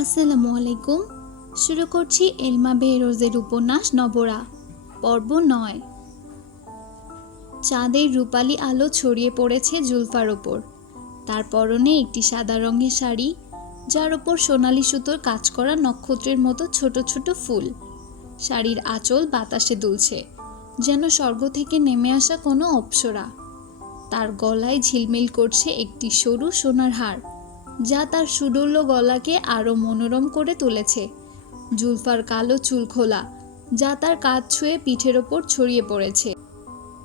আসসালামু আলাইকুম। শুরু করছি এলমা বেহরোজের উপন্যাস নবরা, পর্ব নয়। চাঁদের রূপালি আলো ছড়িয়ে পড়েছে জুলফার ওপর। তার পরনে একটি সাদা রঙের শাড়ি, যার ওপর সোনালি সুতোর কাজ করা নক্ষত্রের মতো ছোট ছোট ফুল। শাড়ির আঁচল বাতাসে দুলছে, যেন স্বর্গ থেকে নেমে আসা কোনো অপ্সরা। তার গলায় ঝিলমিল করছে একটি সরু সোনার হার। যা তার সুডুল্য গলাকে আরও মনোরম করে তুলেছে। জুলফার কালো চুল খোলা, যা তার কাঁধ ছুঁয়ে পিঠের ওপর ছড়িয়ে পড়েছে।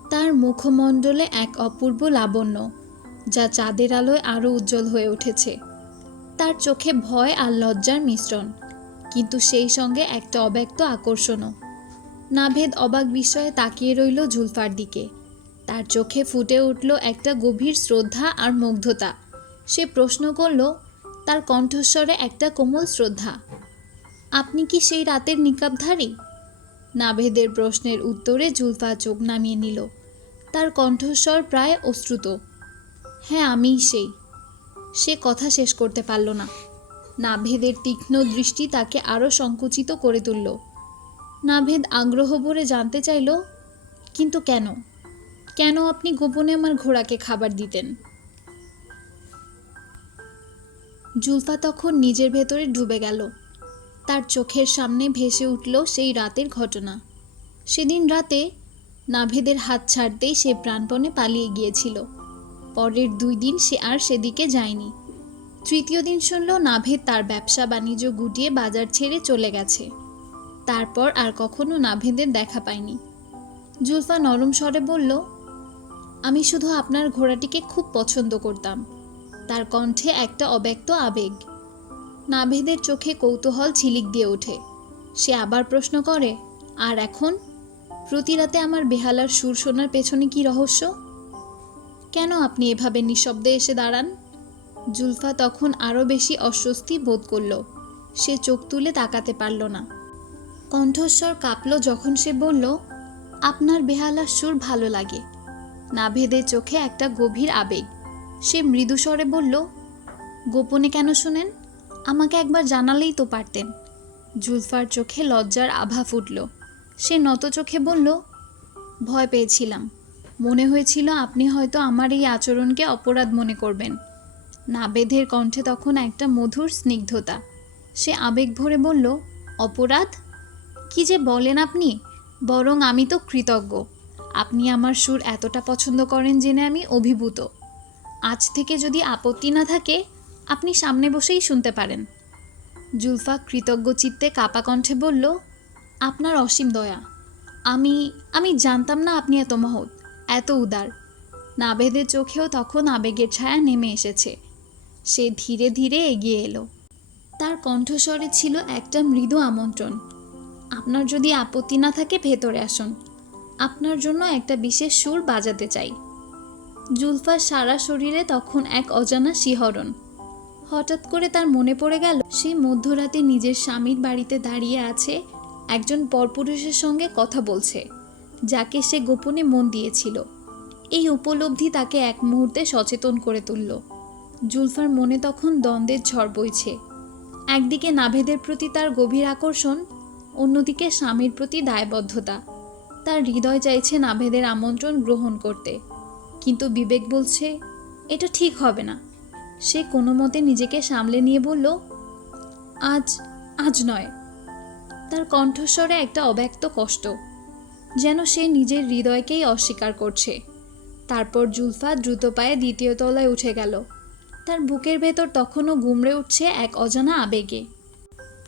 তার মুখমণ্ডলে এক অপূর্ব লাবণ্য, যা চাঁদের আলোয় আরও উজ্জ্বল হয়ে উঠেছে। তার চোখে ভয় আর লজ্জার মিশ্রণ, কিন্তু সেই সঙ্গে একটা অব্যক্ত আকর্ষণও। নাভেদ অবাক বিস্ময়ে তাকিয়ে রইল জুলফার দিকে। তার চোখে ফুটে উঠল একটা গভীর শ্রদ্ধা আর মুগ্ধতা। সে প্রশ্ন করল, তার কণ্ঠস্বরে একটা কোমল শ্রদ্ধা। আপনি কি সেই রাতের নিকাবধারী? নাভেদের প্রশ্নের উত্তরে জুলফা চোখ নামিয়ে নিল। তার কণ্ঠস্বর প্রায় অশ্রুত। হ্যাঁ আমিই সেই। সে কথা শেষ করতে পারল না। নাভেদের তীক্ষ্ণ দৃষ্টি তাকে আরও সংকুচিত করে তুলল। নাভেদ আগ্রহ ভরে জানতে চাইল, কিন্তু কেন? কেন আপনি গোপনে আমার ঘোড়াকে খাবার দিতেন? জুলফা তখন নিজের ভেতরে ডুবে গেল। তার চোখের সামনে ভেসে উঠল সেই রাতের ঘটনা। সেদিন রাতে নাভেদের হাত ছাড়তেই সে প্রাণপণে পালিয়ে গিয়েছিল। পরের দুই দিন সে আর সেদিকে যায়নি। তৃতীয় দিন শুনল নাভেদ তার ব্যবসা বাণিজ্য গুটিয়ে বাজার ছেড়ে চলে গেছে। তারপর আর কখনো নাভেদের দেখা পায়নি। জুলফা নরম স্বরে বলল, আমি শুধু আপনার ঘোড়াটিকে খুব পছন্দ করতাম। তার কণ্ঠে একটা অব্যক্ত আবেগ। নাভেদের চোখে কৌতূহল ছিলিক দিয়ে ওঠে। সে আবার প্রশ্ন করে, আর এখন? প্রতি রাতে আমার বেহালার সুর শোনার পেছনে কি রহস্য? কেন আপনি এভাবে নিঃশব্দে এসে দাঁড়ান? জুলফা তখন আরও বেশি অস্বস্তি বোধ করল। সে চোখ তুলে তাকাতে পারল না। কণ্ঠস্বর কাঁপল যখন সে বলল, আপনার বেহালার সুর ভালো লাগে। নাভেদের চোখে একটা গভীর আবেগ। সে মৃদু স্বরে বলল, গোপনে কেন শুনেন? আমাকে একবার জানালেই তো পারতেন। জুলফার চোখে লজ্জার আভা ফুটল। সে নত চোখে বলল, ভয় পেয়েছিলাম। মনে হয়েছিল আপনি হয়তো আমার এই আচরণকে অপরাধ মনে করবেন। নাবেদের কণ্ঠে তখন একটা মধুর স্নিগ্ধতা। সে আবেগ ভরে বলল, অপরাধ? কি যে বলেন আপনি? বরং আমি তো কৃতজ্ঞ। আপনি আমার সুর এতটা পছন্দ করেন জেনে আমি অভিভূত। আজ থেকে যদি আপত্তি না থাকে, আপনি সামনে বসেই শুনতে পারেন। জুলফা কৃতজ্ঞ চিত্তে কাপা কণ্ঠে বলল, আপনার অসীম দয়া। আমি আমি জানতাম না আপনি এত মহৎ, এত উদার। নাবেদের চোখেও তখন আবেগের ছায়া নেমে এসেছে। সে ধীরে ধীরে এগিয়ে এলো। তার কণ্ঠস্বরে ছিল একটা মৃদু আমন্ত্রণ। আপনার যদি আপত্তি না থাকে, ভেতরে আসুন। আপনার জন্য একটা বিশেষ সুর বাজাতে চাই। জুলফার সারা শরীরে তখন এক অজানা শিহরণ। হঠাৎ করে তার মনে পড়ে গেল, সে মধ্যরাতে নিজের স্বামীর বাড়িতে দাঁড়িয়ে আছে, একজন পরপুরুষের সঙ্গে কথা বলছে, যাকে সে গোপনে মন দিয়েছিল। এই উপলব্ধি তাকে এক মুহূর্তে সচেতন করে তুলল। জুলফার মনে তখন দ্বন্দ্বের ঝড় বইছে। একদিকে নাভেদের প্রতি তার গভীর আকর্ষণ, অন্যদিকে স্বামীর প্রতি দায়বদ্ধতা। তার হৃদয় চাইছে নাভেদের আমন্ত্রণ গ্রহণ করতে। কিন্তু বিবেক বলছে, এটা ঠিক হবে না। সে কোনো মতে নিজেকে সামলে নিয়ে বলল, আজ আজ নয়। তার কণ্ঠস্বরে একটা অব্যক্ত কষ্ট, যেন সে নিজের হৃদয়কেই অস্বীকার করছে। তারপর জুলফা দ্রুত পায়ে দ্বিতীয় তলায় উঠে গেল। তার বুকের ভেতর তখনও গুমড়ে উঠছে এক অজানা আবেগে।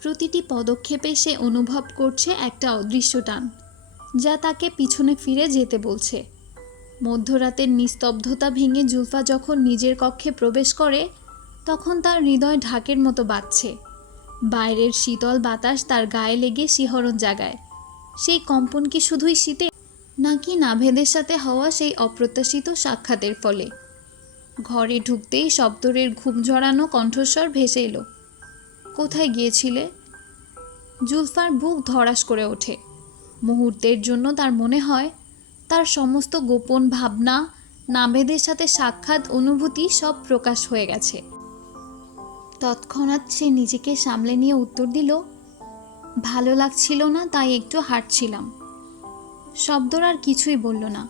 প্রতিটি পদক্ষেপে সে অনুভব করছে একটা অদৃশ্য টান, যা তাকে পিছনে ফিরে যেতে বলছে। মধ্যরাতের নিস্তব্ধতা ভেঙে জুলফা যখন নিজের কক্ষে প্রবেশ করে, তখন তার হৃদয় ঢাকের মতো বাজছে। বাইরের শীতল বাতাস তার গায়ে লেগে শিহরণ জাগায়। সেই কম্পন কি শুধুই শীতে নাকি নাভেদের সাথে হওয়া সেই অপ্রত্যাশিত সাক্ষাতের ফলে? ঘরে ঢুকতেই শব্দরের ঘুম ঝরানো কণ্ঠস্বর ভেসে এলো। কোথায় গিয়েছিলে? জুলফার বুক ধরাস করে ওঠে। মুহূর্তের জন্য তার মনে হয় তার সমস্ত গোপন ভাবনা, নাভেদের সাথে সাক্ষাৎ অনুভূতি সব প্রকাশ হয়ে গেছে। তৎক্ষণাৎ সে নিজেকে সামলে নিয়ে উত্তর দিল, ভালো লাগছিল না, তাই একটু হাঁটছিলাম। শব্দর আর কিছুই বলল না।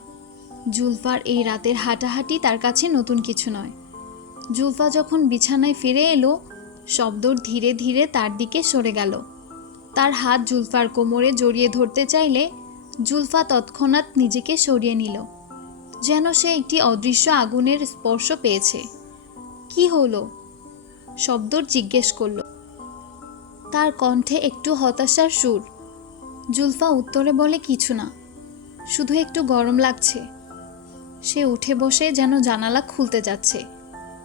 জুলফার এই রাতের হাঁটাহাঁটি তার কাছে নতুন কিছু নয়। জুলফা যখন বিছানায় ফিরে এলো, শব্দর ধীরে ধীরে তার দিকে সরে গেল। তার হাত জুলফার কোমরে জড়িয়ে ধরতে চাইলে জুলফা তৎক্ষণাৎ নিজেকে সরিয়ে নিল। যেন সে একটি অদৃশ্য আগুনের স্পর্শ পেয়েছে। কি হলো? শব্দর জিজ্ঞেস করল। তার কণ্ঠে একটু হতাশার সুর। জুলফা উত্তরে বলে, কিছু না। শুধু একটু গরম লাগছে সে উঠে বসে যেন জানালা খুলতে যাচ্ছে।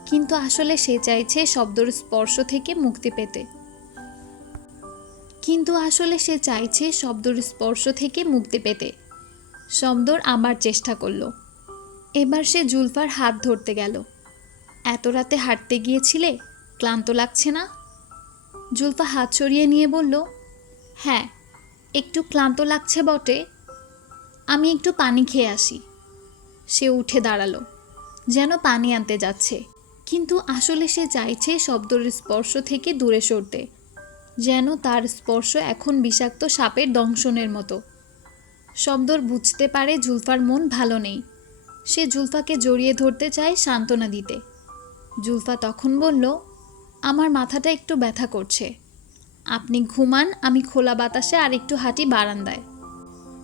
কিন্তু আসলে সে চাইছে শব্দর স্পর্শ থেকে মুক্তি পেতে। কিন্তু আসলে সে চাইছে শব্দর স্পর্শ থেকে মুক্তি পেতে। শব্দর আবার চেষ্টা করল। এবার সে জুলফার হাত ধরতে গেল। এত রাতে হাঁটতে গিয়েছিলে? ক্লান্ত লাগছে না? জুলফা হাত সরিয়ে নিয়ে বলল হ্যাঁ একটু ক্লান্ত লাগছে বটে। আমি একটু পানি খেয়ে আসি। সে উঠে দাঁড়াল, যেন পানি আনতে যাচ্ছে। কিন্তু আসলে সে চাইছে শব্দর স্পর্শ থেকে দূরে সরতে। যেন তার স্পর্শ এখন বিষাক্ত সাপের দংশনের মতো। শব্দর বুঝতে পারে জুলফার মন ভালো নেই। সে জুলফাকে জড়িয়ে ধরতে চায় সান্ত্বনা দিতে। জুলফা তখন বলল, আমার মাথাটা একটু ব্যথা করছে। আপনি ঘুমান, আমি খোলা বাতাসে আর একটু হাঁটি বারান্দায়।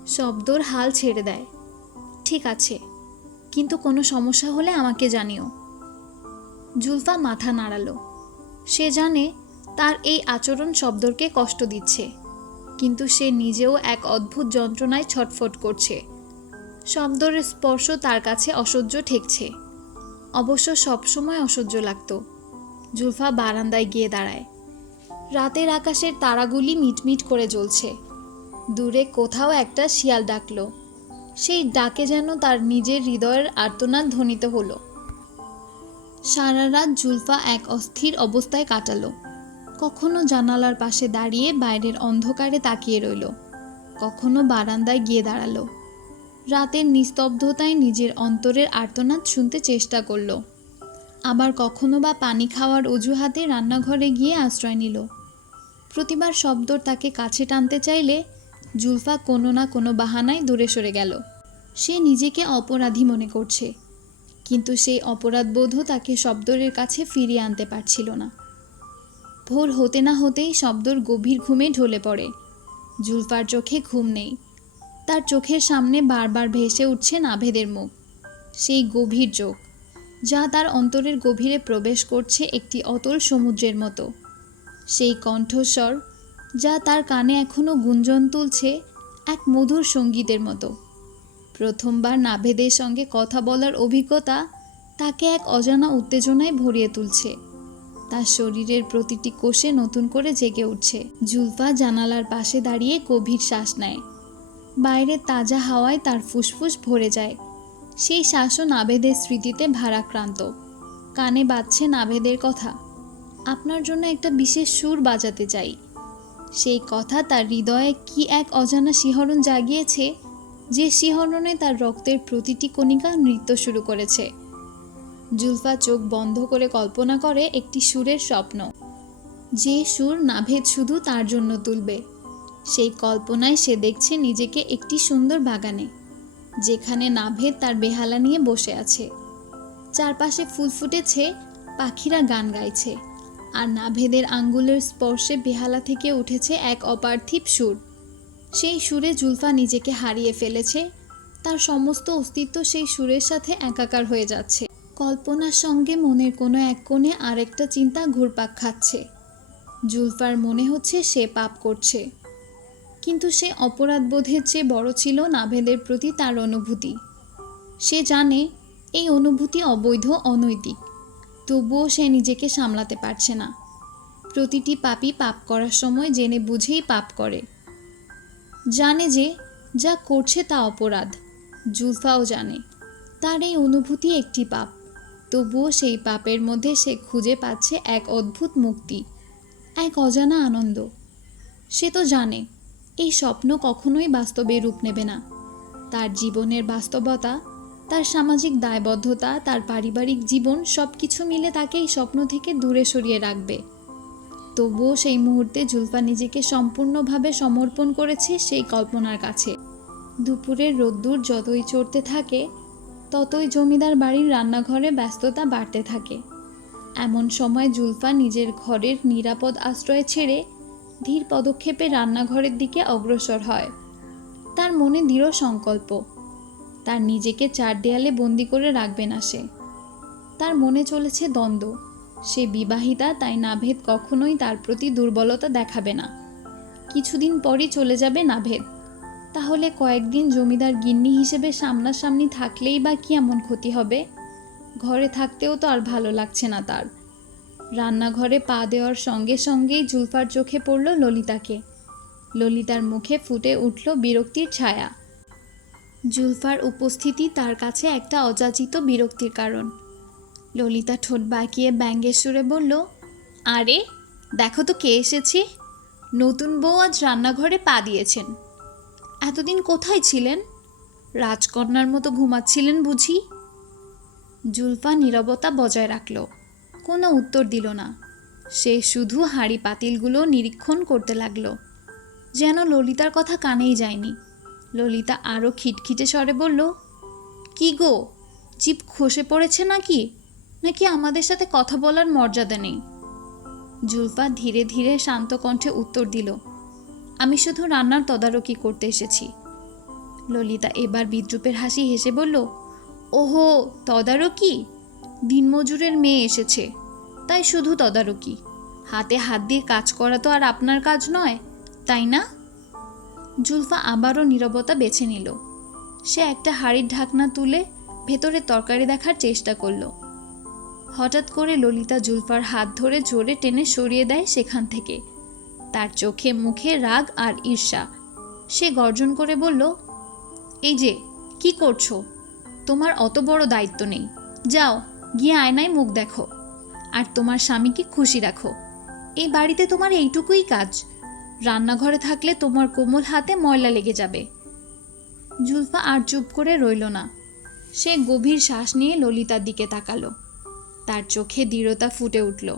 শব্দর হাল ছেড়ে দেয়। ঠিক আছে, কিন্তু কোনো সমস্যা হলে আমাকে জানিও। জুলফা মাথা নাড়ালো। সে জানে তার এই আচরণ শব্দরকে কষ্ট দিচ্ছে। কিন্তু সে নিজেও এক অদ্ভুত যন্ত্রণায় ছটফট করছে। শব্দর স্পর্শ তার কাছে অসহ্য ঠেকছে। অবশ্য সবসময় অসহ্য লাগতো। জুলফা বারান্দায় গিয়ে দাঁড়ায়। রাতের আকাশের তারাগুলি মিটমিট করে জ্বলছে। দূরে কোথাও একটা শিয়াল ডাকল। সেই ডাকে যেন তার নিজের হৃদয়ের আর্তনাদ ধ্বনিত হলো। সারা রাত জুলফা এক অস্থির অবস্থায় কাটালো। কখনো জানালার পাশে দাঁড়িয়ে বাইরের অন্ধকারে তাকিয়ে রইল। কখনো বারান্দায় গিয়ে দাঁড়াল। রাতের নিস্তব্ধতায় নিজের অন্তরের আর্তনাদ শুনতে চেষ্টা করল। আবার কখনো বা পানি খাওয়ার অজুহাতে রান্নাঘরে গিয়ে আশ্রয় নিল। প্রতিবার শব্দর তাকে কাছে টানতে চাইলে জুলফা কোনো না কোনো বাহানায় দূরে সরে গেল। সে নিজেকে অপরাধী মনে করছে। কিন্তু সেই অপরাধবোধও তাকে শব্দরের কাছে ফিরিয়ে আনতে পারছিল না। ভোর হতে না হতেই শব্দর গভীর ঘুমে ঢলে পড়ে। জুলফার চোখে ঘুম নেই। তার চোখের সামনে বারবার ভেসে উঠছে নাভেদের মুখ। সেই গভীর চোখ, যা তার অন্তরের গভীরে প্রবেশ করছে একটি অতল সমুদ্রের মতো। সেই কণ্ঠস্বর, যা তার কানে এখনও গুঞ্জন তুলছে এক মধুর সঙ্গীতের মতো। প্রথমবার নাভেদের সঙ্গে কথা বলার অভিজ্ঞতা তাকে এক অজানা উত্তেজনায় ভরিয়ে তুলছে। তার শরীরের প্রতিটি কোষে নতুন করে জেগে উঠছে। জুলফা জানালার পাশে দাঁড়িয়ে গভীর শ্বাস নেয়। বাইরে তাজা হাওয়ায় তার ফুসফুস ভরে যায়। সেই শ্বাসও নাভেদের স্মৃতিতে ভারাক্রান্ত। কানে বাজছে নাভেদের কথা, আপনার জন্য একটা বিশেষ সুর বাজাতে চাই। সেই কথা তার হৃদয়ে কি এক অজানা শিহরণ জাগিয়েছে, যে শিহরণে তার রক্তের প্রতিটি কণিকা নৃত্য শুরু করেছে। জুলফা চোখ বন্ধ করে কল্পনা করে একটি সুরের স্বপ্ন। যে সুর নাভেদ শুধু তার জন্য তুলবে, সেই কল্পনায় সে দেখছে নিজেকে একটি সুন্দর বাগানে, যেখানে নাভেদ তার বেহালা নিয়ে বসে আছে। চারপাশে ফুল ফুটেছে, পাখিরা গান গাইছে, আর নাভেদের আঙ্গুলের স্পর্শে বেহালা থেকে উঠেছে এক অপার্থিব সুর। সেই সুরে জুলফা নিজেকে হারিয়ে ফেলেছে, তার সমস্ত অস্তিত্ব সেই সুরের সাথে একাকার হয়ে যাচ্ছে। কল্পনার সঙ্গে মনের কোনো এক কোণে আরেকটা চিন্তা ঘুরপাক খাচ্ছে। জুলফার মনে হচ্ছে সে পাপ করছে। কিন্তু সে অপরাধবোধের চেয়ে বড় ছিল নাভেদের প্রতি তার অনুভূতি। সে জানে এই অনুভূতি অবৈধ, অনৈতিক। তবুও সে নিজেকে সামলাতে পারছে না। প্রতিটি পাপই পাপ করার সময় জেনে বুঝেই পাপ করে। জানে যে যা করছে তা অপরাধ। জুলফাও জানে, তার এই অনুভূতি একটি পাপ। তবুও সেই পাপের মধ্যে সে খুঁজে পাচ্ছে এক অদ্ভুত মুক্তি, এক অজানা আনন্দ। সে তো জানে, এই স্বপ্ন কখনোই বাস্তবে রূপ নেবে না। তার জীবনের বাস্তবতা, তার সামাজিক দায়বদ্ধতা, তার পারিবারিক জীবন সব কিছু মিলে তাকে এই স্বপ্ন থেকে দূরে সরিয়ে রাখবে। তবুও সেই মুহূর্তে জুলফা নিজেকে সম্পূর্ণভাবে সমর্পণ করেছে সেই কল্পনার কাছে। দুপুরের রোদ্দুর যতই চড়তে থাকে ততই জমিদার বাড়ির রান্নাঘরে ব্যস্ততা বাড়তে থাকে। এমন সময় জুলফা নিজের ঘরের নিরাপদ আশ্রয় ছেড়ে ধীর পদক্ষেপে রান্নাঘরের দিকে অগ্রসর হয়। তার মনে দৃঢ় সংকল্প, তার নিজেকে চার দেয়ালে বন্দি করে রাখবে না সে। তার মনে চলেছে দ্বন্দ্ব, সে বিবাহিতা তাই নাভেদ কখনোই তার প্রতি দুর্বলতা দেখাবে না। কিছুদিন পরই চলে যাবে নাভেদ। তাহলে কয়েকদিন জমিদার গিন্নি হিসেবে সামনাসামনি থাকলেই বা কি এমন ক্ষতি হবে? ঘরে থাকতেও তো আর ভালো লাগছে না তার। রান্নাঘরে পা দেওয়ার সঙ্গে সঙ্গেই জুলফার চোখে পড়ল ললিতাকে। ললিতার মুখে ফুটে উঠল বিরক্তির ছায়া। জুলফার উপস্থিতি তার কাছে একটা অযাচিত বিরক্তির কারণ। ললিতা ঠোঁট বাঁকিয়ে ব্যঙ্গের সুরে বলল, আরে, দেখো তো কে এসেছে। নতুন বউ আজ রান্নাঘরে পা দিয়েছেন। এতদিন কোথায় ছিলেন? রাজকন্যার মতো ঘুমাচ্ছিলেন বুঝি? জুলফা নীরবতা বজায় রাখল, কোনো উত্তর দিল না। সে শুধু হাঁড়ি পাতিলগুলো নিরীক্ষণ করতে লাগল, যেন ললিতার কথা কানেই যায়নি। ললিতা আরও খিটখিটে স্বরে বলল, কি গো জিপ খসে পড়েছে নাকি? নাকি আমাদের সাথে কথা বলার মর্যাদা নেই? জুলফা ধীরে ধীরে শান্ত কণ্ঠে উত্তর দিল আমি শুধু রান্নার তদারকি করতে এসেছি। ললিতা এবার বিদ্রুপের হাসি হেসে বলল, ওহো, তদারকি? দিনমজুরের মেয়ে এসেছে। তাই শুধু তদারকি। হাতে হাত দিয়ে কাজ করা তো আর আপনার কাজ নয়, তাই না? জুলফা আবারও নীরবতা বেছে নিল। সে একটা হাড়ির ঢাকনা তুলে ভেতরে তরকারি দেখার চেষ্টা করল। হঠাৎ করে ললিতা জুলফার হাত ধরে জোরে টেনে সরিয়ে দেয় সেখান থেকে। তার চোখে মুখে রাগ আর ঈর্ষা। সে গর্জন করে বলল, এই যে, কি করছ? তোমার অত বড় দায়িত্ব নেই। যাও, গিয়ে আয়নায় মুখ দেখো। আর তোমার স্বামীকে খুশি রাখো। এই বাড়িতে তোমার এইটুকুই কাজ। রান্নাঘরে থাকলে তোমার কোমল হাতে ময়লা লেগে যাবে জুলফা আর চুপ করে রইল না। সে গভীর শ্বাস নিয়ে ললিতার দিকে তাকালো। তার চোখে দৃঢ়তা ফুটে উঠল।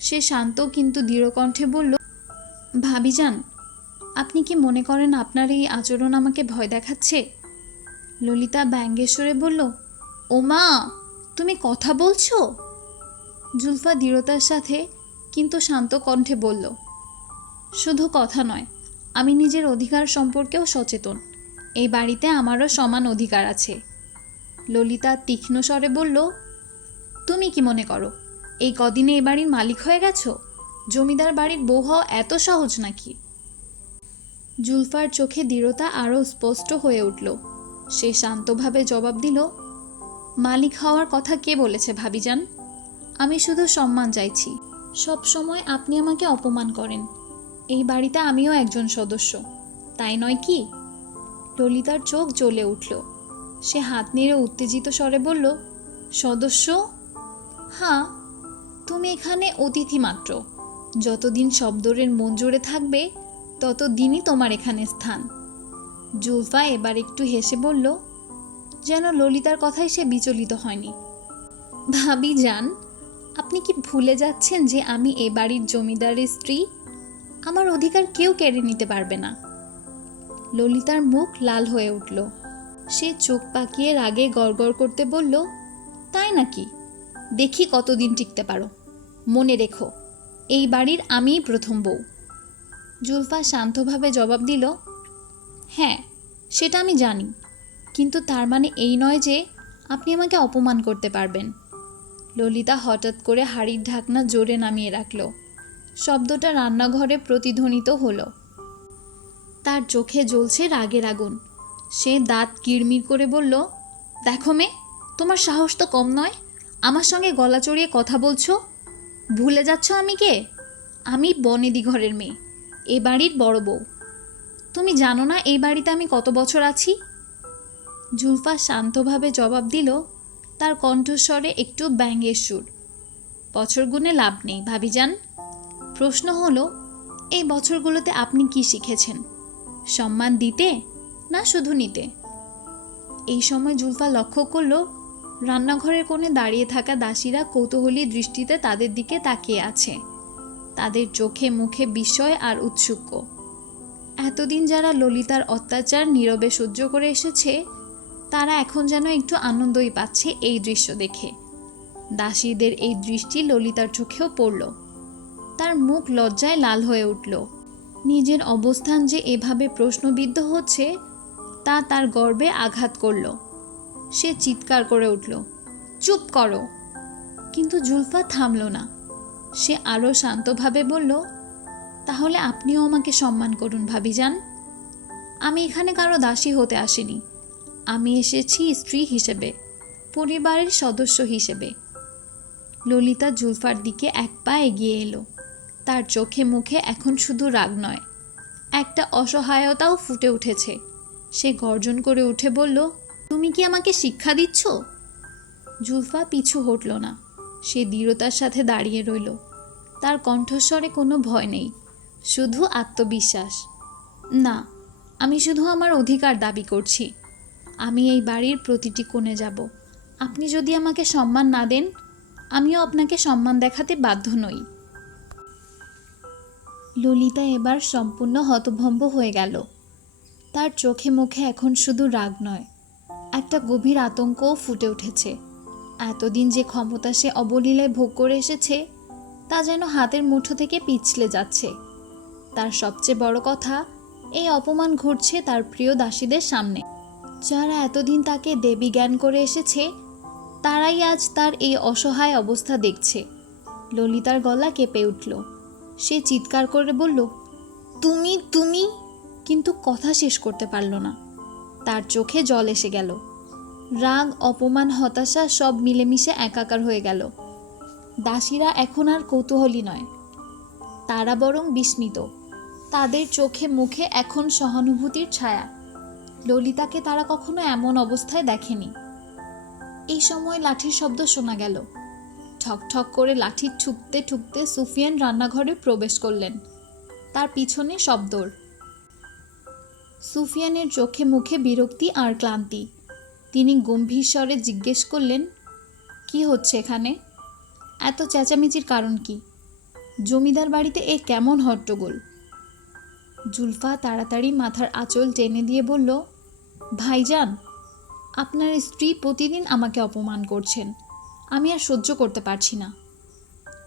সে শান্ত কিন্তু দৃঢ় কণ্ঠে বলল ভাবিজান, আপনি কি মনে করেন আপনার এই আচরণ আমাকে ভয় দেখাচ্ছে? ললিতা ব্যঙ্গেশ্বরে বলল ও মা তুমি কথা বলছো? জুলফা দৃঢ়তার সাথে কিন্তু শান্ত কণ্ঠে বলল, শুধু কথা নয়, আমি নিজের অধিকার সম্পর্কেও সচেতন। এই বাড়িতে আমারও সমান অধিকার আছে। ললিতা তীক্ষ্ণ স্বরে বলল, তুমি কি মনে করো, এই কদিনে এ বাড়ির মালিক হয়ে গেছো? জমিদার বাড়ির বউ হওয়া এত সহজ নাকি? জুলফার চোখে দৃঢ়তা আরও স্পষ্ট হয়ে উঠল। সে শান্তভাবে জবাব দিল, মালিক হওয়ার কথা কে বলেছে ভাবিজান? আমি শুধু সম্মান চাইছি। সব সময় আপনি আমাকে অপমান করেন। এই বাড়িতে আমিও একজন সদস্য। তাই নয় কি? ললিতার চোখ জ্বলে উঠল। সে হাত নেড়ে উত্তেজিত স্বরে বলল, সদস্য? হ্যাঁ তুমি এখানে অতিথি মাত্র। যতদিন শব্দরের মন জুড়ে থাকবে, ততদিনই তোমার এখানে স্থান। জুলফা এবার একটু হেসে বলল, যেন ললিতার কথায় সে বিচলিত হয়নি। ভাবি যান, আপনি কি ভুলে যাচ্ছেন যে আমি এ বাড়ির জমিদারের স্ত্রী? আমার অধিকার কেউ কেড়ে নিতে পারবে না। ললিতার মুখ লাল হয়ে উঠল। সে চোখ পাকিয়ে রাগে গড়গড় করতে বলল, তাই নাকি? দেখি কতদিন টিকতে পারো। মনে রেখো। এই বাড়ির আমিই প্রথম বউ। জুলফা শান্তভাবে জবাব দিল হ্যাঁ সেটা আমি জানি। কিন্তু তার মানে এই নয় যে আপনি আমাকে অপমান করতে পারবেন। ললিতা হঠাৎ করে হাড়ির ঢাকনা জোরে নামিয়ে রাখল। শব্দটা রান্নাঘরে প্রতিধ্বনিত হলো। তার চোখে জ্বলছে রাগের আগুন। সে দাঁত কিড়মির করে বলল, দেখো মে তোমার সাহস তো কম নয়। আমার সঙ্গে গলা চড়িয়ে কথা বলছো? ভুলে যাচ্ছ আমি কে? আমি বনেদি ঘরের মেয়ে, এ বাড়ির বড় বউ। তুমি জানো না এই বাড়িতে আমি কত বছর আছি? জুলফা শান্তভাবে জবাব দিল, তার কণ্ঠস্বরে একটু ব্যঙ্গের সুর। বছর গুণে লাভ নেই, ভাবি যান প্রশ্ন হলো, এই বছরগুলোতে আপনি কি শিখেছেন? সম্মান দিতে না শুধু নিতে? এই সময় জুলফা লক্ষ্য করল রান্নাঘরের কোণে দাঁড়িয়ে থাকা দাসীরা কৌতূহলী দৃষ্টিতে তাদের দিকে তাকিয়ে আছে। তাদের চোখে মুখে বিস্ময় আর উৎসুক্য। এতদিন যারা ললিতার অত্যাচার নীরবে সহ্য করে এসেছে, তারা এখন যেন একটু আনন্দই পাচ্ছে এই দৃশ্য দেখে। দাসীদের এই দৃষ্টি ললিতার চোখেও পড়ল। তার মুখ লজ্জায় লাল হয়ে উঠল। নিজের অবস্থান যে এভাবে প্রশ্নবিদ্ধ হচ্ছে, তা তার গর্বে আঘাত করল। সে চিৎকার করে উঠল, চুপ করো। কিন্তু জুলফা থামল না। সে আরও শান্তভাবে বলল, তাহলে আপনিও আমাকে সম্মান করুন ভাবি যান আমি এখানে কারও দাসী হতে আসিনি। আমি এসেছি স্ত্রী হিসেবে, পরিবারের সদস্য হিসেবে। ললিতা জুলফার দিকে এক পা এগিয়ে এলো। তার চোখে মুখে এখন শুধু রাগ নয়, একটা অসহায়তাও ফুটে উঠেছে। সে গর্জন করে উঠে বলল তুমি কি আমাকে শিক্ষা দিচ্ছ? জুলফা পিছু হটল না। সে দৃঢ়তার সাথে দাঁড়িয়ে রইল। তার কণ্ঠস্বরে কোনো ভয় নেই, শুধু আত্মবিশ্বাস। না, আমি শুধু আমার অধিকার দাবি করছি। আমি এই বাড়ির প্রতিটি কোণে যাব। আপনি যদি আমাকে সম্মান না দেন, আমিও আপনাকে সম্মান দেখাতে বাধ্য নই। ললিতা এবার সম্পূর্ণ হতভম্ব হয়ে গেল। তার চোখে মুখে এখন শুধু রাগ নয় একটা গভীর আতঙ্কও ফুটে উঠেছে। এতদিন যে ক্ষমতা সে অবলীলায় ভোগ করে এসেছে, তা যেন হাতের মুঠো থেকে পিছলে যাচ্ছে। তার সবচেয়ে বড় কথা, এই অপমান ঘটছে তার প্রিয় দাসীদের সামনে। যারা এতদিন তাকে দেবী জ্ঞান করে এসেছে, তারাই আজ তার এই অসহায় অবস্থা দেখছে। ললিতার গলা কেঁপে উঠল। সে চিৎকার করে বলল, তুমি তুমি? কিন্তু কথা শেষ করতে পারল না। তার চোখে জল এসে গেল। রাগ, অপমান, হতাশা সব মিলেমিশে একাকার হয়ে গেল। দাসীরা এখন আর কৌতূহলী নয়। তারা বরং বিস্মিত। তাদের চোখে মুখে এখন সহানুভূতির ছায়া। ললিতাকে তারা কখনো এমন অবস্থায় দেখেনি। এই সময় লাঠির শব্দ শোনা গেল। ঠক ঠক করে লাঠি ঠুকতে ঠুকতে সুফিয়ান রান্নাঘরে প্রবেশ করলেন। তার পিছনে শব্দর সুফিয়ানের চোখে মুখে বিরক্তি আর ক্লান্তি। তিনি গম্ভীর স্বরে জিজ্ঞেস করলেন, কি হচ্ছে এখানে? এত চেঁচামেচির কারণ কি? জমিদার বাড়িতে এ কেমন হট্টগোল? জুলফা তাড়াতাড়ি মাথার আঁচল টেনে দিয়ে বলল, ভাইজান, আপনার স্ত্রী প্রতিদিন আমাকে অপমান করছেন। আমি আর সহ্য করতে পারছি না।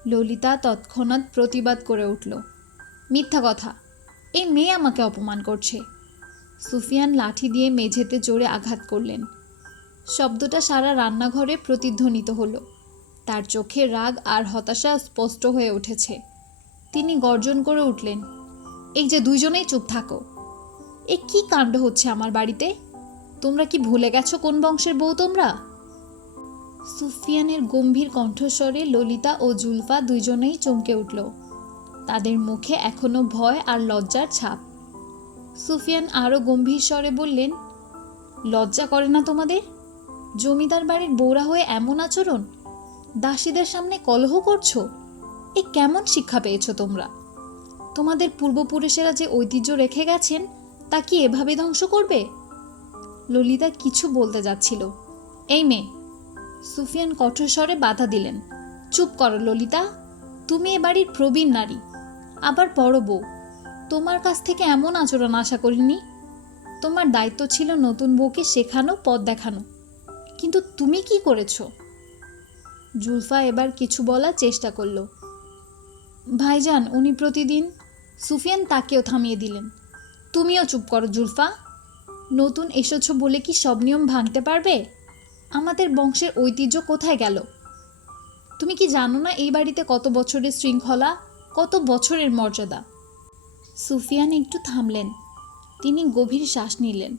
ললিতা তৎক্ষণাৎ প্রতিবাদ করে উঠল, মিথ্যা কথা, এই মেয়ে আমাকে অপমান করছে। সুফিয়ান লাঠি দিয়ে মেঝেতে জোরে আঘাত করলেন। শব্দটা সারা রান্নাঘরে প্রতিধ্বনিত হলো। তার চোখে রাগ আর হতাশা স্পষ্ট হয়ে উঠেছে। তিনি গর্জন করে উঠলেন, এই যে দুইজনেই চুপ থাকো। এ কি কাণ্ড হচ্ছে আমার বাড়িতে? তোমরা কি ভুলে গেছো কোন বংশের বউ তোমরা? সুফিয়ানের গম্ভীর কণ্ঠস্বরে ললিতা ও জুলফা দুইজনেই চমকে উঠল। তাদের মুখে এখনও ভয় আর লজ্জার ছাপ। সুফিয়ান আরও গম্ভীর স্বরে বললেন, লজ্জা করে না তোমাদের? জমিদার বাড়ির বৌরা হয়ে এমন আচরণ? দাসীদের সামনে কলহ করছ? এ কেমন শিক্ষা পেয়েছ তোমরা? তোমাদের পূর্বপুরুষেরা যে ঐতিহ্য রেখে গেছেন, তা কি এভাবে ধ্বংস করবে? ললিতা কিছু বলতে যাচ্ছিল। এই মেয়ে, সুফিয়ান কঠোর স্বরে বাধা দিলেন, চুপ করো ললিতা, তুমি এ বাড়ির প্রবীণ নারী, আবার বড় বউ। তোমার কাছ থেকে এমন আচরণ আশা করিনি। তোমার দায়িত্ব ছিল নতুন বউকে শেখানো, পথ দেখানো। কিন্তু তুমি কি করেছ? জুলফা এবার কিছু বলার চেষ্টা করল। ভাইজান, উনি প্রতিদিন সুফিয়ান তাকেও থামিয়ে দিলেন। তুমিও চুপ করো, জুলফা। নতুন এসেছ বলে কি সব নিয়ম ভাঙতে পারবে? আমাদের বংশের ঐতিহ্য কোথায় গেল? তুমি কি জানো না এই বাড়িতে কত বছরের শৃঙ্খলা, কত বছরের মর্যাদা? সুফিয়ান একটু থামলেন। তিনি গভীর শ্বাস নিলেন,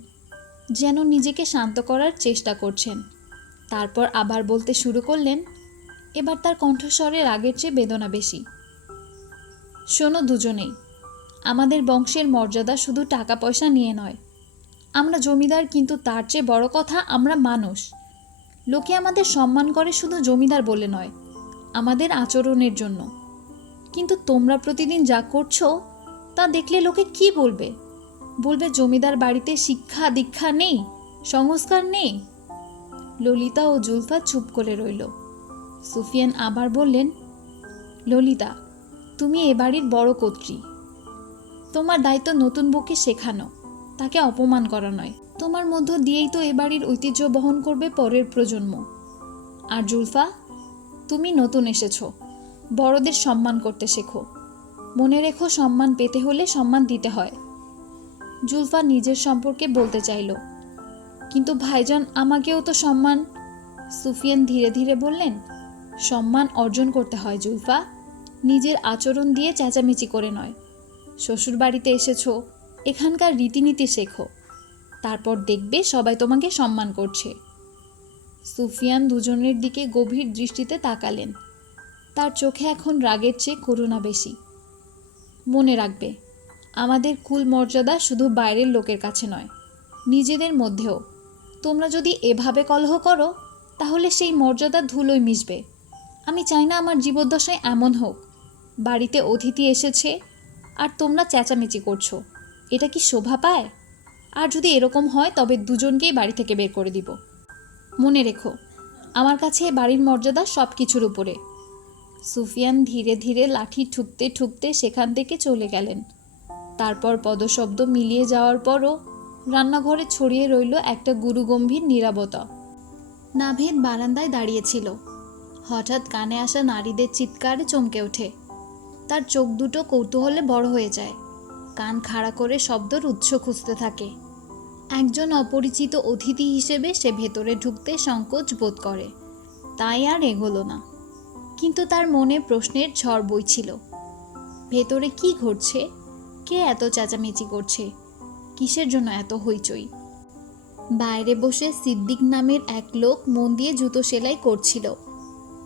যেন নিজেকে শান্ত করার চেষ্টা করছেন। তারপর আবার বলতে শুরু করলেন, এবার তার কণ্ঠস্বরের আগের চেয়ে বেদনা বেশি। শোনো দুজনেই আমাদের বংশের মর্যাদা শুধু টাকা পয়সা নিয়ে নয়। আমরা জমিদার, কিন্তু তার চেয়ে বড় কথা আমরা মানুষ। লোকে আমাদের সম্মান করে শুধু জমিদার বলে নয়, আমাদের আচরণের জন্য। কিন্তু তোমরা প্রতিদিন যা করছ তা দেখলে লোকে কি বলবে? বলবে, জমিদার বাড়িতে শিক্ষা দীক্ষা নেই, সংস্কার নেই? ললিতা ও জুলফা চুপ করে রইল। সুফিয়ান আবার বললেন, ললিতা, তুমি এ বাড়ির বড় কর্ত্রী। তোমার দায়িত্ব নতুন বউকে শেখানো, তাকে অপমান করা নয়। তোমার মধ্য দিয়েই তো এ বাড়ির ঐতিহ্য বহন করবে পরের প্রজন্ম। আর জুলফা, তুমি নতুন এসেছ, বড়দের সম্মান করতে শেখো। মনে রেখো সম্মান পেতে হলে সম্মান দিতে হয়। জুলফা নিজের সম্পর্কে বলতে চাইল। কিন্তু ভাইজান, আমাকেও তো সম্মান? সুফিয়ান ধীরে ধীরে বললেন, সম্মান অর্জন করতে হয় জুলফা। নিজের আচরণ দিয়ে চেঁচামেচি করে নয়। শ্বশুর বাড়িতে এসেছ, এখানকার রীতিনীতি শেখো। তারপর দেখবে সবাই তোমাকে সম্মান করছে। সুফিয়ান দুজনের দিকে গভীর দৃষ্টিতে তাকালেন। তার চোখে এখন রাগের চেয়ে করুণা বেশি। মনে রাখবে। আমাদের কুল মর্যাদা শুধু বাইরের লোকের কাছে নয়, নিজেদের মধ্যেও। তোমরা যদি এভাবে কলহ করো, তাহলে সেই মর্যাদা ধুলোয় মিশবে। আমি চাই না আমার জীবদ্দশায় এমন হোক। বাড়িতে অতিথি এসেছে, আর তোমরা চেঁচামেচি করছ। এটা কি শোভা পায়? আর যদি এরকম হয়, তবে দুজনকেই বাড়ি থেকে বের করে দিব। মনে রেখো, আমার কাছে বাড়ির মর্যাদা সব কিছুর উপরে। সুফিয়ান ধীরে ধীরে লাঠি ঠুকতে ঠুকতে সেখান থেকে চলে গেলেন। তারপর পদশব্দ মিলিয়ে যাওয়ার পরও রান্নাঘরে ছড়িয়ে রইল একটা গুরুগম্ভীর নীরবতা। নাভেদ বারান্দায় দাঁড়িয়েছিল হঠাৎ কানে আসা নারীদের চিৎকারে চমকে ওঠে। তার চোখ দুটো কৌতূহলে বড় হয়ে যায়। কান খাড়া করে শব্দর উৎস খুঁজতে থাকে। একজন অপরিচিত অতিথি হিসেবে সে ভেতরে ঢুকতে সংকোচ বোধ করে। তাই আর এগোলো না। কিন্তু তার মনে প্রশ্নের ঝড় বইছিল। ভেতরে কি ঘটছে? কে এত চেঁচামেচি করছে? কিসের জন্য এত হইচই? বাইরে বসে সিদ্দিক নামের এক লোক মন দিয়ে জুতো সেলাই করছিল।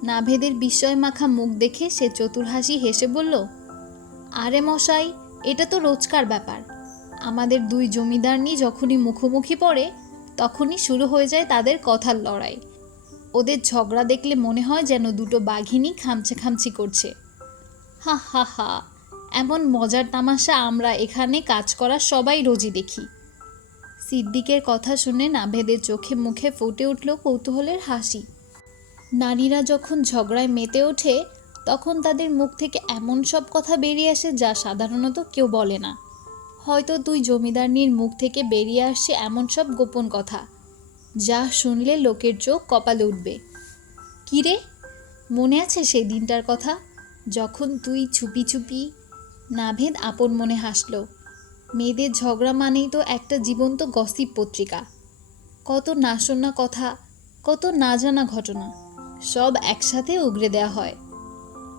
নাভেদের বিস্ময় মাখা মুখ দেখে সে চতুর হাসি হেসে বলল, আরে মশাই, এটা তো রোজকার ব্যাপার। আমাদের দুই জমিদারনি যখনই মুখোমুখি পড়ে, তখনই শুরু হয়ে যায় তাদের কথার লড়াই। ওদের ঝগড়া দেখলে মনে হয় যেন দুটো বাঘিনী খামচে খামচি করছে। হা হা হা, এমন মজার তামাশা আমরা এখানে কাজ করা সবাই রোজই দেখি। সিদ্দিকের কথা শুনে নাভেদের চোখে মুখে ফুটে উঠল কৌতূহলের হাসি। নারীরা যখন ঝগড়ায় মেতে ওঠে, তখন তাদের মুখ থেকে এমন সব কথা বেরিয়ে আসে যা সাধারণত কেউ বলে না। হয়তো তুই জমিদারনির মুখ থেকে বেরিয়ে আসছে এমন সব গোপন কথা। যা শুনলে লোকের চোখ কপালে উঠবে। কিরে? মনে আছে সেই দিনটার কথা? যখন তুই চুপি চুপি নাভেদ আপন মনে হাসল। মেয়েদের ঝগড়া মানেই তো একটা জীবন্ত গসিপ পত্রিকা। কত না শোনা কথা, কত না জানা ঘটনা, সব একসাথে উগরে দেওয়া হয়।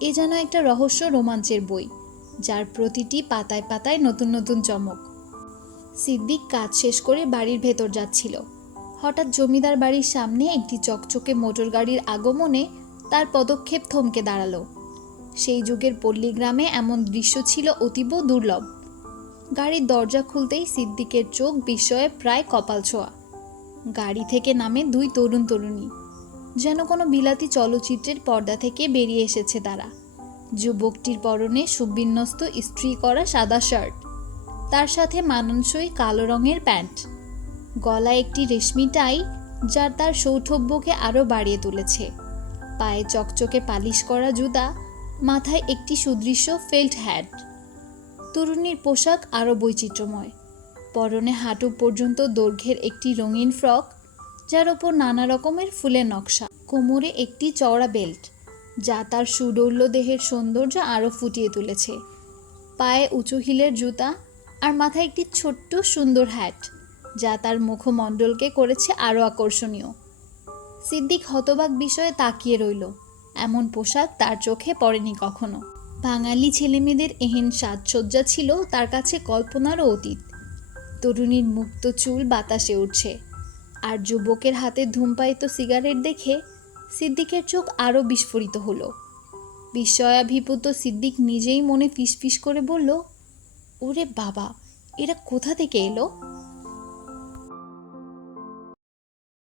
এ যেন একটা রহস্য রোমাঞ্চের বই, যার প্রতিটি পাতায় পাতায় নতুন নতুন চমক। সিদ্দিক কাজ শেষ করে বাড়ির ভেতর যাচ্ছিল। হঠাৎ জমিদার বাড়ির সামনে একটি চকচকে মোটর গাড়ির আগমনে তার পদক্ষেপ থমকে দাঁড়াল। সেই যুগের পল্লীগ্রামে এমন দৃশ্য ছিল অতীব দুর্লভ। গাড়ির দরজা খুলতেই সিদ্দিকের চোখ বিস্ময়ে প্রায় কপাল ছোঁয়া। গাড়ি থেকে নামে দুই তরুণ তরুণী। যেন কোনো বিলাতি চলচ্চিত্রের পর্দা থেকে বেরিয়ে এসেছে তারা। যুবকটির পরনে সুবিন্যস্ত ইস্ত্রি করা সাদা শার্ট। তার সাথে মানানসই কালো রঙের প্যান্ট। গলায় একটি রেশমি টাই যা তার সৌঠব্যকে আরও বাড়িয়ে তুলেছে। পায়ে চকচকে পালিশ করা জুতা, মাথায় একটি সুদৃশ্য ফেল্ট হ্যাট। তরুণীর পোশাক আরও বৈচিত্র্যময়। পরনে হাঁটু পর্যন্ত দৈর্ঘ্যের একটি রঙিন ফ্রক, যার ওপর নানা রকমের ফুলের নকশা। কোমরে একটি চওড়া বেল্ট, যা তার সুডৌল্য দেহের সৌন্দর্য আরও ফুটিয়ে তুলেছে। পায়ে উঁচু হিলের জুতা আর মাথায় একটি ছোট্ট সুন্দর হ্যাট। যা তার মুখমণ্ডলকে করেছে আরও আকর্ষণীয়। সিদ্দিক হতবাক বিষয়ে তাকিয়ে রইল। এমন পোশাক তার চোখে পড়েনি কখনো। বাঙালি ছেলেমেয়েদের এহেন সাজসজ্জা ছিল তার কাছে কল্পনারও অতীত। তরুণীর মুক্ত চুল বাতাসে উঠছে। আর যুবকের হাতে ধূমপায়িত সিগারেট দেখে সিদ্দিকের চোখ আরও বিস্ফোরিত হলো। বিস্ময়াভিভূত সিদ্দিক নিজেই মনে ফিসফিস করে বলল, ওরে বাবা, এরা কোথা থেকে এলো?